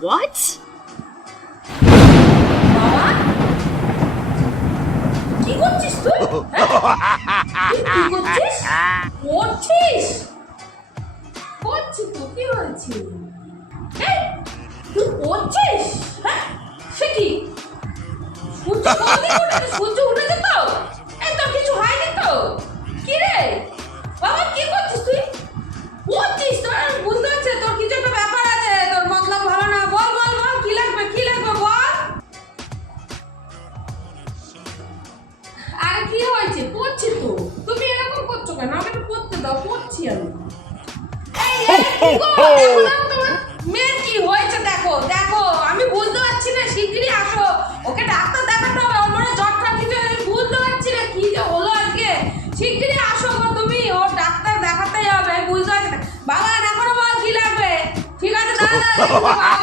What? কি করছিস তুই? হ্যাঁ? কি করছিস? করছিস? করছি তো কি হয়েছে? এই, তুই করছিস? হ্যাঁ? সে কি? সূর্য কি হয়েছে? পড়ছি তো। তুমি এরকম করছ কেন? আমাকে পড়তে দাও পড়ছি আমি? দেখো না তোমার। মেয়ের কি হয়েছে? দেখো দেখো। আমি বুঝতে পারছি না শিগগিরই আসো। ওকে ডাক্তার দেখাতে হবে। ওর মনে হয় জ্বর কিছু আমি বুঝতে পারছি না কি যে হলো আজকে। শিগগিরই আসো গো তুমি। ওর ডাক্তার দেখাতেই হবে। আমি বুঝতে পারছি না। বাবা দেখো না বল কি লাগবে। ঠিক আছে দাঁড়া দাঁড়া